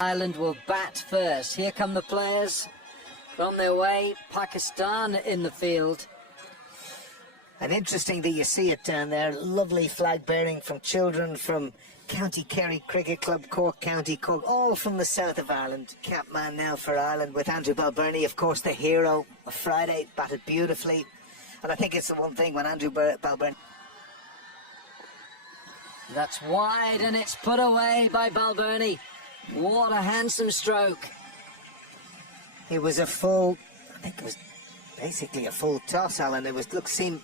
Ireland will bat first. Here come the players from their way. Pakistan in the field. And interesting that you see it down there. Lovely flag bearing from children from County Kerry Cricket Club, Cork County, Cork, all from the south of Ireland. Capman now for Ireland with Andrew Balbirnie, of course, the hero of Friday, batted beautifully. And I think it's the one thing when Andrew Balbirnie... That's wide and it's put away by Balbirnie. What a handsome stroke. It was a full, I think it was basically a full toss, Alan. It was, seemed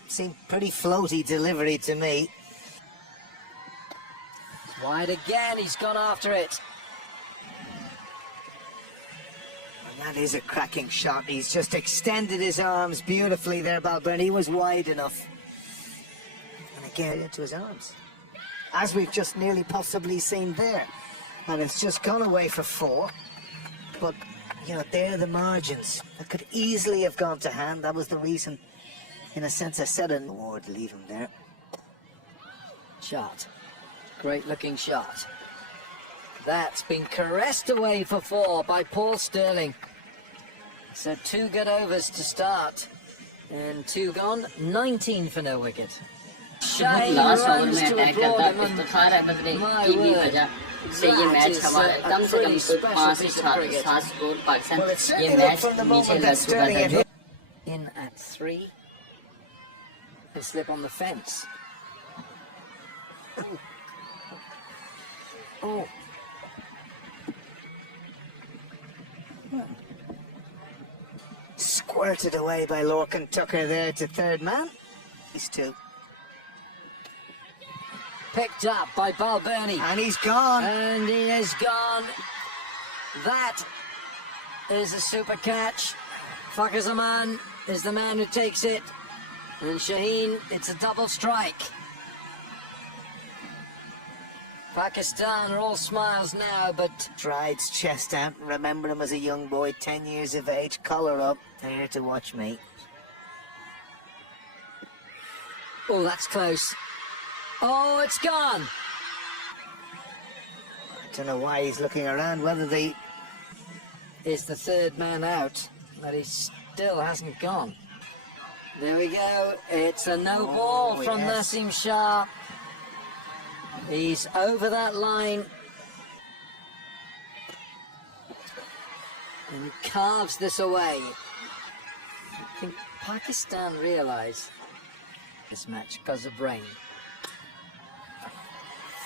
pretty floaty delivery to me. It's wide again, he's gone after it. And that is a cracking shot. He's just extended his arms beautifully there, Balbirnie. He was wide enough. And again, into his arms. As we've just nearly possibly seen there. And it's just gone away for 4. But, you know, there are the margins. That could easily have gone to hand. That was the reason, in a sense, I said an award, leave him there. Shot. Great looking shot. That's been caressed away for 4 by Paul Stirling. So 2 good overs to start. And 2 gone, 19 for no wicket. Shane runs to applaud him. My word. से ये match हमारा कम से कम 5 से 7 score Pakistan ये match नीचे लग चुका था. In at 3. A slip on the fence. Oh. Squirted away by Lorcan Tucker there to third man. These 2. Picked up by Balbirnie. And he's gone. And he is gone. That is a super catch. Fakhar Zaman is the man who takes it. And Shaheen, it's a double strike. Pakistan are all smiles now, but... Strides chest out. Remember him as a young boy, 10 years of age, collar up, there to watch me. Oh, that's close. Oh, it's gone. I don't know why he's looking around, whether the... Is the third man out, but he still hasn't gone. There we go. It's a no ball from Naseem Shah. He's over that line. And he carves this away. I think Pakistan realise this match because of rain.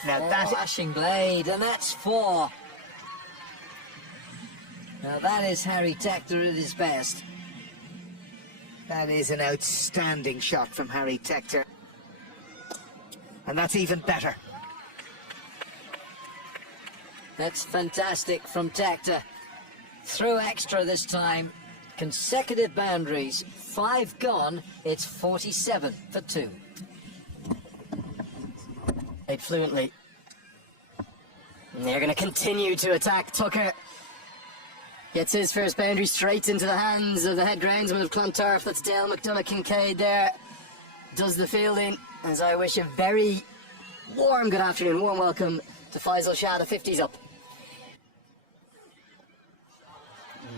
Now that lashing blade, and that's 4. Now that is Harry Tector at his best. That is an outstanding shot from Harry Tector. And that's even better. That's fantastic from Tector. Through extra this time. Consecutive boundaries. 5 gone. It's 47 for 2. Fluently. And they're going to continue to attack. Tucker gets his first boundary straight into the hands of the head groundsman of Clontarf. That's Dale McDonough Kincaid there. Does the fielding. As I wish a very warm good afternoon, warm welcome to Faisal Shah. The 50's up.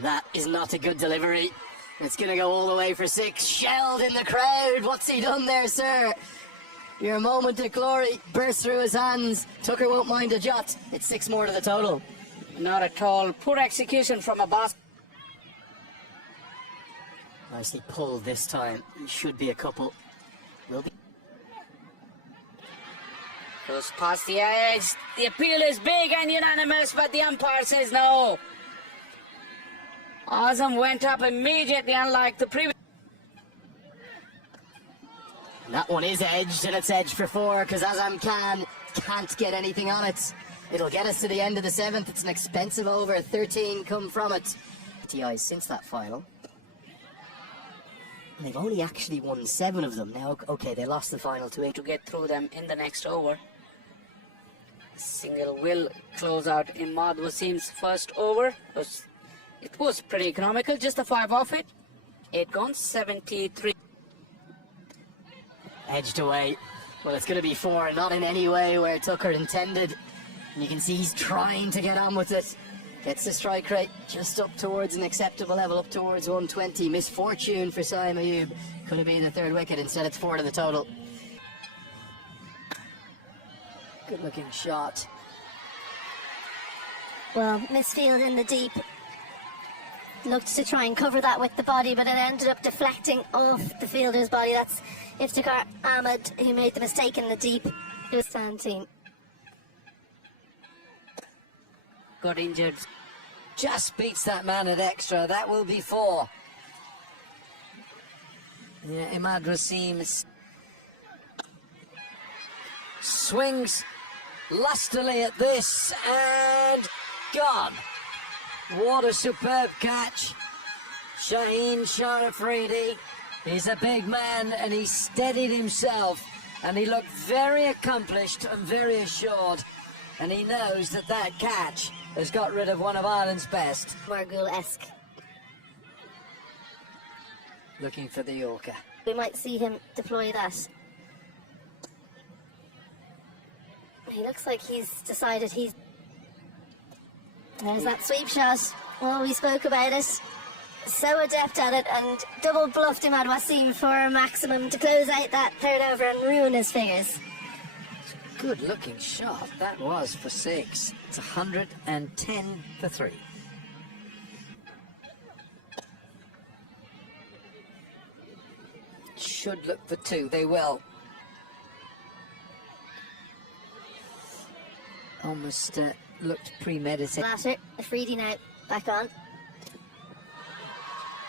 That is not a good delivery. It's going to go all the way for 6. Shelled in the crowd. What's he done there, sir? Your moment of glory burst through his hands. Tucker won't mind a jot. It's 6 more to the total. Not at all. Poor execution from a boss. Nicely pulled this time. Should be a couple. Will be. Goes past the edge. The appeal is big and unanimous, but the umpire says no. Azam went up immediately, unlike the previous. That one is edged, and it's edged for 4 because Azam can't get anything on it. It'll get us to the end of the 7th. It's an expensive over. 13 come from it. TIs since that final. And they've only actually won 7 of them. Now, okay, they lost the final to 8. To get through them in the next over. Single will close out Imad Wasim's first over. It was pretty economical, just a 5 off it. 8 gone, 73. Edged away. Well, it's going to be 4, not in any way where Tucker intended. And you can see he's trying to get on with it. Gets the strike rate just up towards an acceptable level, up towards 120. Misfortune for Saim Ayub. Could have been the third wicket. Instead, it's 4 to the total. Good looking shot. Well, misfield in the deep. Looked to try and cover that with the body, but it ended up deflecting off the fielder's body. That's Iftikhar Ahmed, who made the mistake in the deep. It was Santine. Got injured. Just beats that man at extra. That will be 4. Yeah, Imad Wasim swings lustily at this and gone. What a superb catch. Shaheen Shah Afridi. He's a big man and he steadied himself and he looked very accomplished and very assured, and he knows that that catch has got rid of one of Ireland's best. Margul-esque. Looking for the Yorker. We might see him deploy that. He looks like he's decided he's... There's that sweep shot. Well, we spoke about it. So adept at it, and double bluffed Imad Wasim for a maximum to close out that third over and ruin his figures. Good looking shot. That was for 6. It's 110 for 3. Should look for 2. They will. Almost looked premeditated. Latter, Afridi now back on.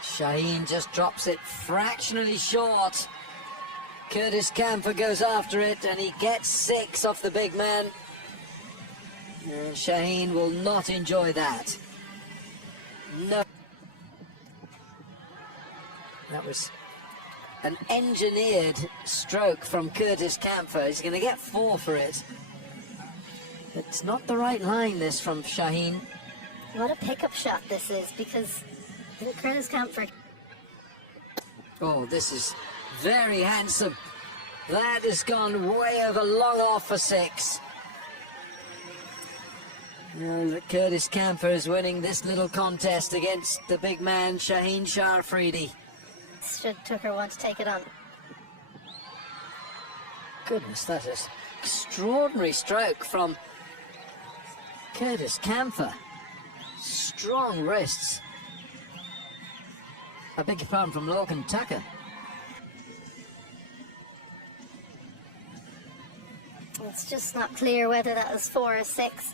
Shaheen just drops it fractionally short. Curtis Camphor goes after it and he gets 6 off the big man. And Shaheen will not enjoy that. No. That was an engineered stroke from Curtis Camphor. He's going to get 4 for it. It's not the right line, this, from Shaheen. What a pickup shot this is, because Curtis Camphor... Oh, this is very handsome. That has gone way over, long off for 6. Curtis Camphor is winning this little contest against the big man, Shaheen Shah Afridi. Should Tucker want to take it on? Goodness, that is extraordinary stroke from Curtis Camphor. Strong wrists. I beg your pardon, from Lorcan Tucker. It's just not clear whether that was 4 or 6.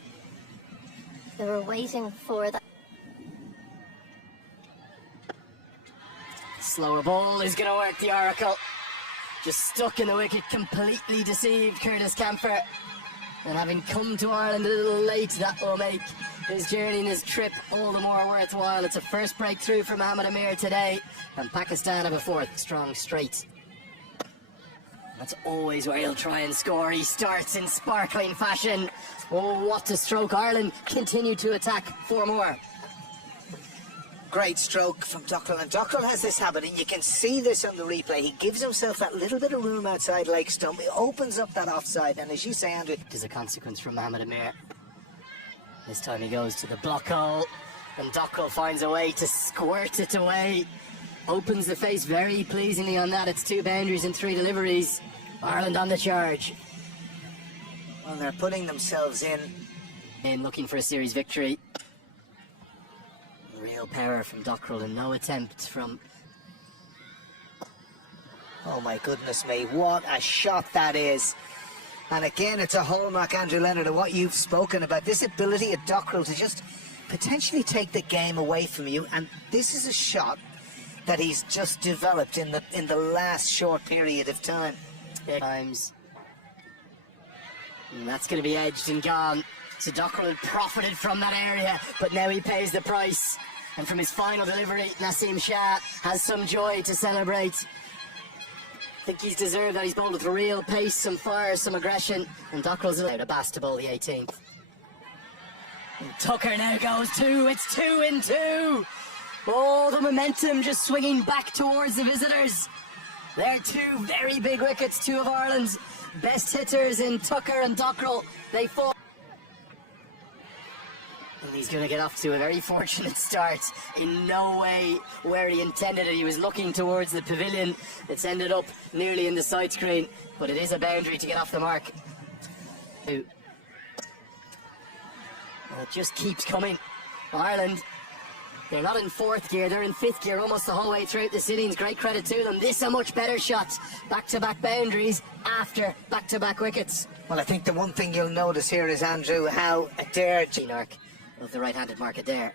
They were waiting for that. Slower ball is going to work the Oracle. Just stuck in the wicket, completely deceived Curtis Camphor. And having come to Ireland a little late, that will make his journey and his trip all the more worthwhile. It's a first breakthrough for Mohammad Amir today, and Pakistan have a 4th strong straight. That's always where he'll try and score. He starts in sparkling fashion. Oh, what a stroke. Ireland continue to attack 4 more. Great stroke from Dockrell, and Dockrell has this habit, and you can see this on the replay. He gives himself that little bit of room outside leg stump. He opens up that offside, and as you say, Andrew, There's a consequence from Mohammad Amir. This time he goes to the block hole, and Dockrell finds a way to squirt it away. Opens the face very pleasingly on that. It's 2 boundaries and 3 deliveries. Ireland on the charge. well, they're putting themselves in. Looking for a series victory. Real power from Dockrell and no attempt from... Oh my goodness me, what a shot that is. And again, it's a hallmark, Andrew Leonard, of what you've spoken about. This ability of Dockrell to just potentially take the game away from you. And this is a shot that he's just developed in the last short period of time. Times. And that's going to be edged and gone. So Dockrell had profited from that area, but now he pays the price. And from his final delivery, Naseem Shah has some joy to celebrate. I think he's deserved that. He's bowled with real pace, some fire, some aggression. And Dockrell's allowed a Bass to bowl the 18th. And Tucker now goes 2. It's 2 in 2. Oh, the momentum just swinging back towards the visitors. They're 2 very big wickets, 2 of Ireland's best hitters in Tucker and Dockrell. They fall. Well, he's going to get off to a very fortunate start. In no way where he intended it. He was looking towards the pavilion. It's ended up nearly in the side screen, but it is a boundary to get off the mark. Well, it just keeps coming. Ireland, they're not in fourth gear, they're in fifth gear almost the whole way throughout this innings. Great credit to them. This a much better shot. Back-to-back boundaries after back-to-back wickets. Well, I think the one thing you'll notice here is, Andrew, how Adair... Lark of the right-handed mark Adair.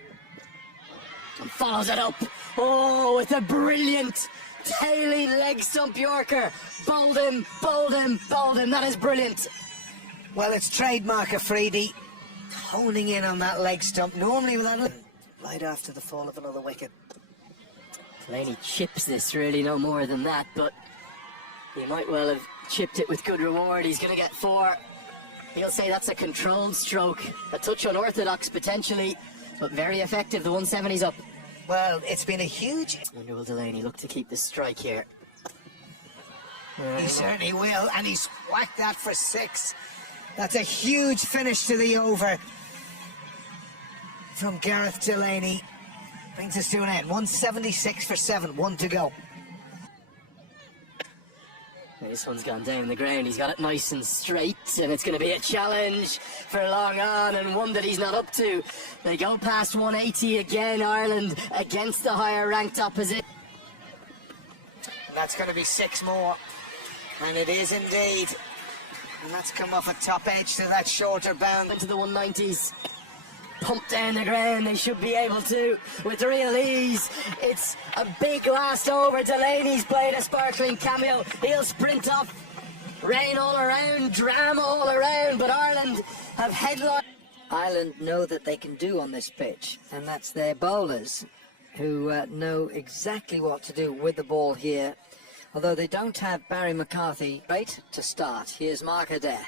And follows it up. Oh, with a brilliant taily leg stump Yorker. Bowled him, bowled him, bowled him. That is brilliant. Well, it's trademark Afridi, honing in on that leg stump. Normally with that... right after the fall of another wicket. Delaney chips this, really no more than that, but he might well have chipped it with good reward. He's going to get 4. He'll say that's a controlled stroke, a touch unorthodox potentially, but very effective. The 170's up. Well, it's been a huge... Wonder will Delaney look to keep the strike here? He certainly will, and he's whacked that for 6. That's a huge finish to the over from Gareth Delaney. Brings us to an end. 176 for 7, 1 to go. This one's gone down the ground. He's got it nice and straight, and it's going to be a challenge for long on, and one that he's not up to. They go past 180 again, Ireland, against the higher ranked opposition. And that's going to be 6 more. And it is indeed. And that's come off a top edge to that shorter bound. Into the 190s. Pump down the ground, they should be able to with real ease. It's a big last over. Delaney's played a sparkling cameo. He'll sprint off. Rain all around, drama all around, but Ireland have headline. Ireland know that they can do on this pitch, and that's their bowlers who know exactly what to do with the ball here. Although they don't have Barry McCarthy. Right to start. Here's Mark Adair.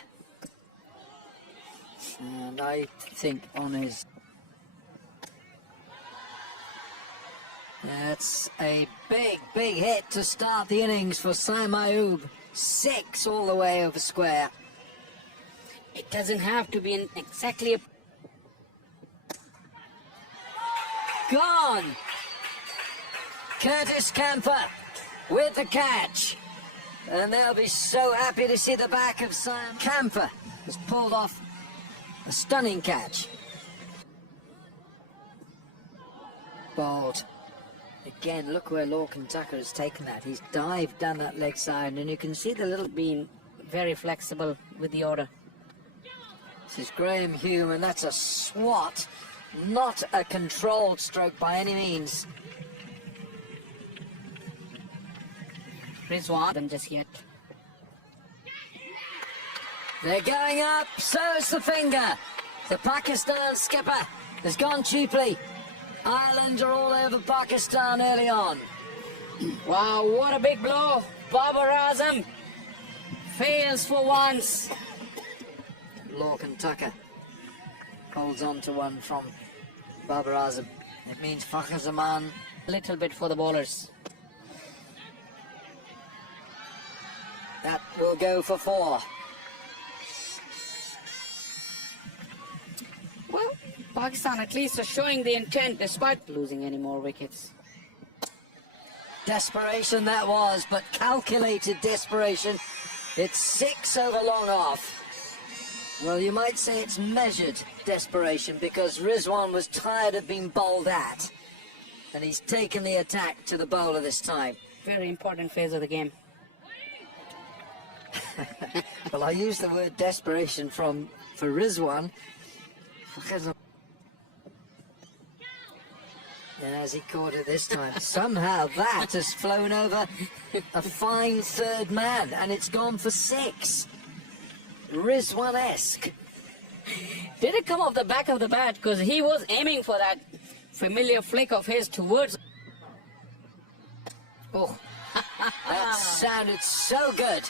And I think on his... That's a big, big hit to start the innings for Sam Ayub. 6 all the way over square. It doesn't have to be exactly a... Gone! Curtis Camper with the catch. And they'll be so happy to see the back of Sam. Camper has pulled off a stunning catch. Bowled. Again, look where Lorcan Tucker has taken that. He's dived down that leg side, and you can see the little... Being very flexible with the order. This is Graham Hume, and that's a swat. Not a controlled stroke by any means. Rizwan them just yet. They're going up, so's the finger. The Pakistan skipper has gone cheaply. Ireland are all over Pakistan early on. Wow, what a big blow. Babar Azam fails for once. Lorcan Tucker holds on to one from Babar Azam. It means Fakhar Zaman. A little bit for the bowlers. That will go for 4. Well, Pakistan at least are showing the intent despite losing any more wickets. Desperation that was, but calculated desperation. It's 6 over long off. Well, you might say it's measured desperation because Rizwan was tired of being bowled at. And he's taken the attack to the bowler this time. Very important phase of the game. Well, I used the word desperation for Rizwan. And as he caught it this time, somehow that has flown over a fine third man, and it's gone for 6. Rizwan-esque. Did it come off the back of the bat? Because he was aiming for that familiar flick of his towards... Oh, that sounded so good.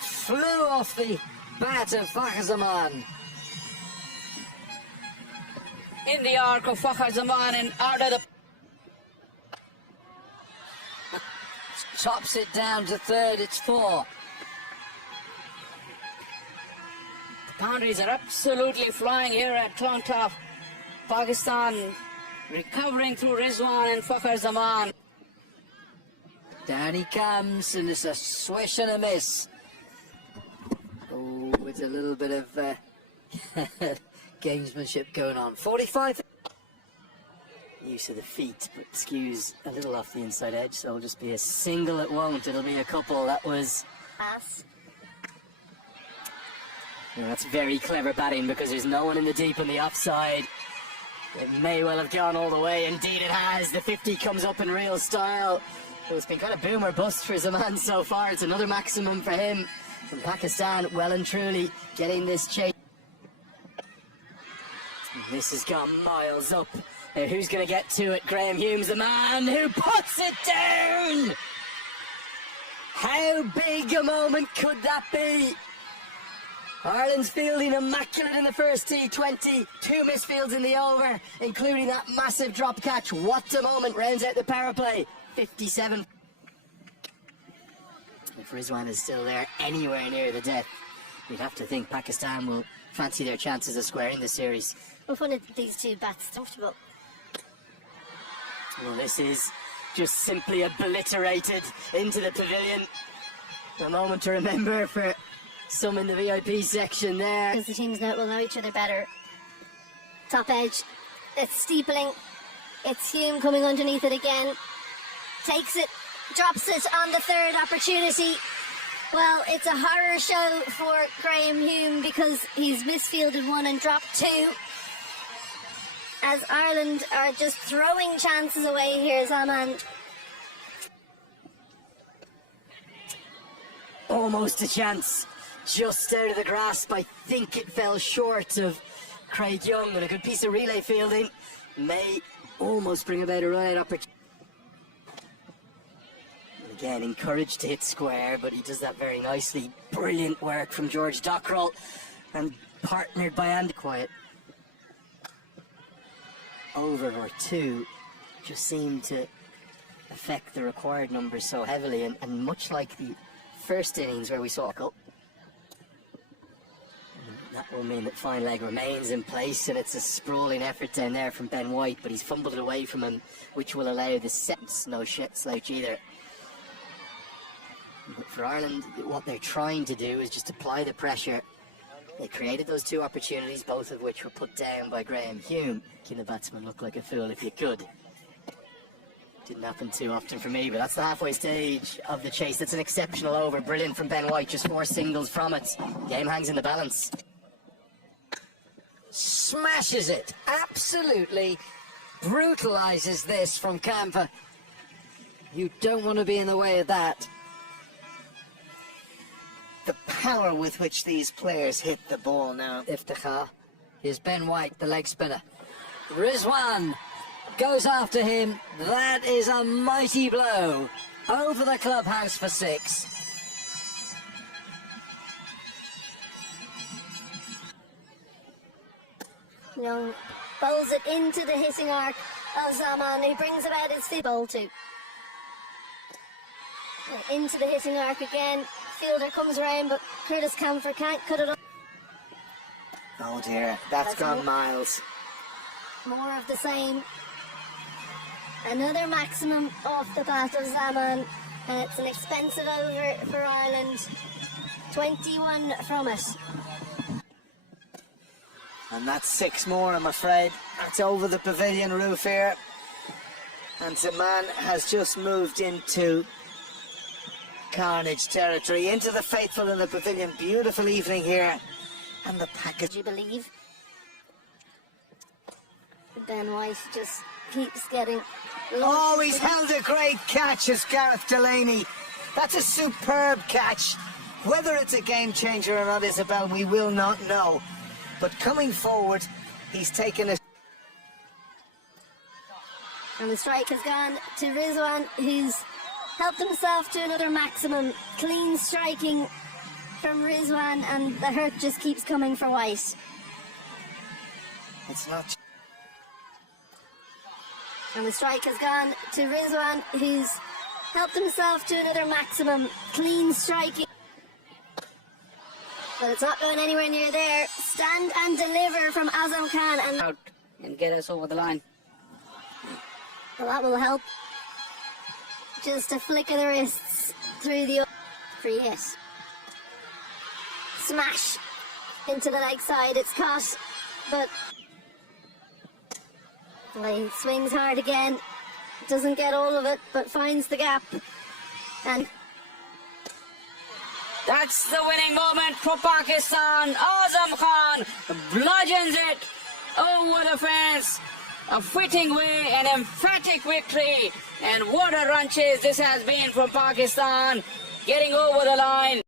Flew off the bat of Fakhar Zaman. In the arc of Fakhar Zaman and out of the... Chops it down to third, it's 4. Boundaries are absolutely flying here at Clontarf. Pakistan recovering through Rizwan and Fakhar Zaman. Down he comes, and it's a swish and a miss. Oh, with a little bit of gamesmanship going on. 45. Use of the feet, but skews a little off the inside edge, so it'll just be a single. It won't. It'll be a couple. That was... Pass. Yeah, that's very clever batting because there's no one in the deep on the offside. It may well have gone all the way. Indeed it has. The 50 comes up in real style. So it's been kind of boom or bust for Zaman so far. It's another maximum for him from Pakistan. Well and truly getting this chase. This has gone miles up. Now who's going to get to it? Graham Hume's the man who puts it down. How big a moment could that be? Ireland's fielding immaculate in the first T20. 2 misfields in the over, including that massive drop catch. What a moment. Rounds out the power play. 57. If Rizwan is still there anywhere near the death, you'd have to think Pakistan will fancy their chances of squaring the series. Well, one of these two bats comfortable. Well, this is just simply obliterated into the pavilion. A moment to remember for some in the VIP section there. Because the teams will know each other better. Top edge. It's steepling. It's Hume coming underneath it again. Takes it. Drops it on the third opportunity. Well, it's a horror show for Graham Hume because he's misfielded 1 and dropped 2. As Ireland are just throwing chances away here, Zaman. Almost a chance. Just out of the grasp. I think it fell short of Craig Young, and a good piece of relay fielding may almost bring about a right opportunity. Again, encouraged to hit square, but he does that very nicely. Brilliant work from George Dockrell, and partnered by Andy Quiet. Over or 2 just seemed to affect the required numbers so heavily, and much like the first innings where we saw a goal. That will mean that fine leg remains in place, and it's a sprawling effort down there from Ben White, but he's fumbled it away from him, which will allow the sets no slouch either. But for Ireland, what they're trying to do is just apply the pressure. They created those 2 opportunities, both of which were put down by Graham Hume. Making the batsman look like a fool if you could. Didn't happen too often for me, but that's the halfway stage of the chase. That's an exceptional over. Brilliant from Ben White, just 4 singles from it. Game hangs in the balance. Smashes it. Absolutely brutalises this from Camphor. You don't want to be in the way of that. The power with which these players hit the ball now. Iftikhar. Here's Ben White, the leg spinner. Rizwan goes after him. That is a mighty blow. Over the clubhouse for 6. Young bowls it into the hitting arc of Zaman, who brings about his 5th bowl to. Into the hitting arc again. Fielder comes around, but Curtis Camphor can't cut it off. Oh dear, that's gone miles. More of the same. Another maximum off the bat of Zaman. And it's an expensive over for Ireland. 21 from it. And that's 6 more, I'm afraid. That's over the pavilion roof here. And Zaman has just moved into carnage territory, into the faithful in the pavilion. Beautiful evening here. And the package. Do you believe? Ben White just keeps getting... Oh, he's held a great catch as Gareth Delaney. That's a superb catch. Whether it's a game changer or not, Isabel, we will not know. But coming forward, he's taken a... And the strike has gone to Rizwan, who's helped himself to another maximum. Clean striking from Rizwan, and the hurt just keeps coming for White. It's not... And the strike has gone to Rizwan, who's helped himself to another maximum. Clean striking. But it's not going anywhere near there. Stand and deliver from Azam Khan, and Out and get us over the line. well, that will help. Just a flick of the wrists through the create. Smash into the leg side. It's caught, but well, he swings hard again. Doesn't get all of it, but finds the gap. And That's the winning moment for Pakistan. Azam Khan bludgeons it over the fence. A fitting way, an emphatic victory. And what a run chase this has been from Pakistan. Getting over the line.